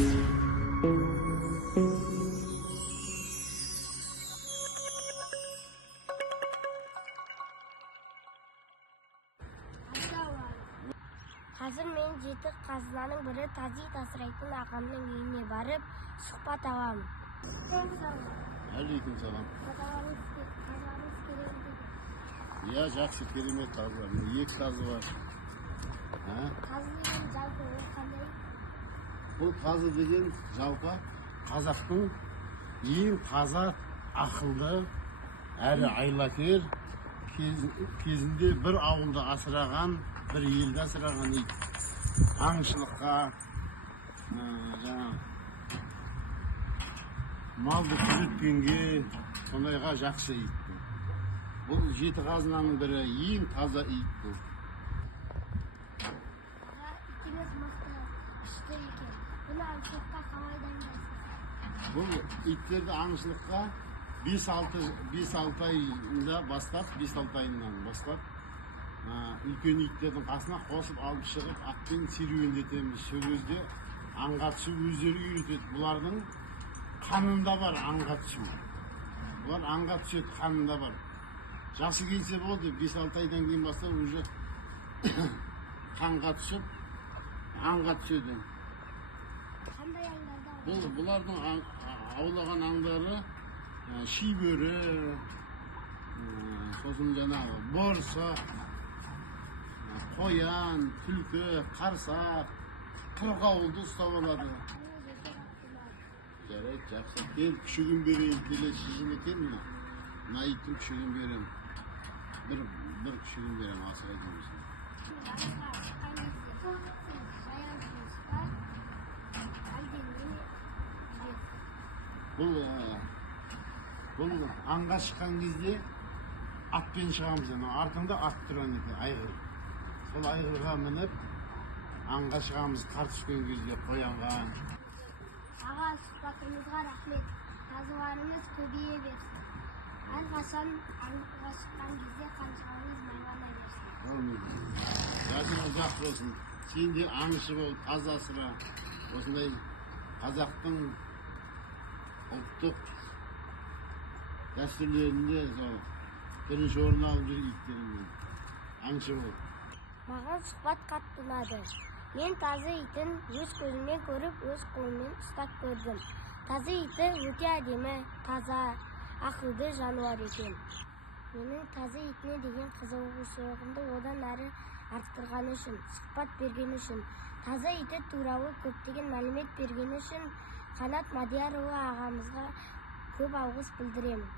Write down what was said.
Қазір мен жеті қазынаның бірі тазы ит асырайтын ағамның үйіне барып сұхбат аламын. Алейкум салам. Қазыларыңыз керек ме? Я жақсы, керемет тазы. Екі тазы бар. Қазы деген жалпы ол қандай? Бұл қазы деген жалпы қазақтың ең таза, ақылды, әрі айлакер кезінде бір ауылда асыраған, бір елді асыраған ит. Аңшылыққа, малды күзеткенге, сондайға жақсы ит. Бұл жеті қазынаның бірі, ең таза ит бұл. Итіңіз мықты, күшті екен. Бұны аңшылыққа қалай дайындайсыз? Бұл иттерді аңшылыққа 5-6 айында бастап, 5-6 айынан бастап, үлкен иттердің қасына қосып алып шығып, атпен серуендетеміз. Сол кезде аңға түсу өздері үйретеді. Бұлардың қанында бар аңға түсу. Бұлар аңға түседі, қанында бар. Жасы келсе болды, 5-6 айдан кейін бастап уже қанға түсіп, аңға түседі. Қандай аңдарда? Бұлардың аулаған аңдары шибөрі, сосын жаңағы борсақ, қоян, түлкі, қарсақ, қырғауылды ұстап алады. Жарайды, жақсы. Кел, күшігін берейін, келесі жылы кел мына. Мына иттің күшігін берем. Бір күшігін берем, асырайтын болсын. Бұл аңға шыққан кезде атпен шығамыз. Артында ат тұрған екен, айғыр. Сол айғырға мініп, аңға шығамыз, қар түскен кезде қоянға. Аға, сұхбатыңызға рахмет. Тазыларыңыз көбейе берсін. Әрқашан аңға шыққан кезде қаншығыңыз майлана берсін. Жасың ұзақ болсын. Сен де аңшы бол, таза асыра. Осындай қазақтың ұлттық дәстүрлерінде бірінші орын алып жүр иттерімен. Аңшы бол. Маған сұхбат қатты ұнады. Мен тазы итін өз көзіммен көріп, өз қолыммен ұстап көрдім. Тазы иті өте әдемі, таза, ақылды жануар екен. Менің тазы итіне деген қызығушылығымды одан әрі арттырғаны үшін, сұхбат берген үшін, тазы иті туралы көптеген мәлімет берген үшін Қанат Мадиярұлы ағамызға көп алғыс білдіремін.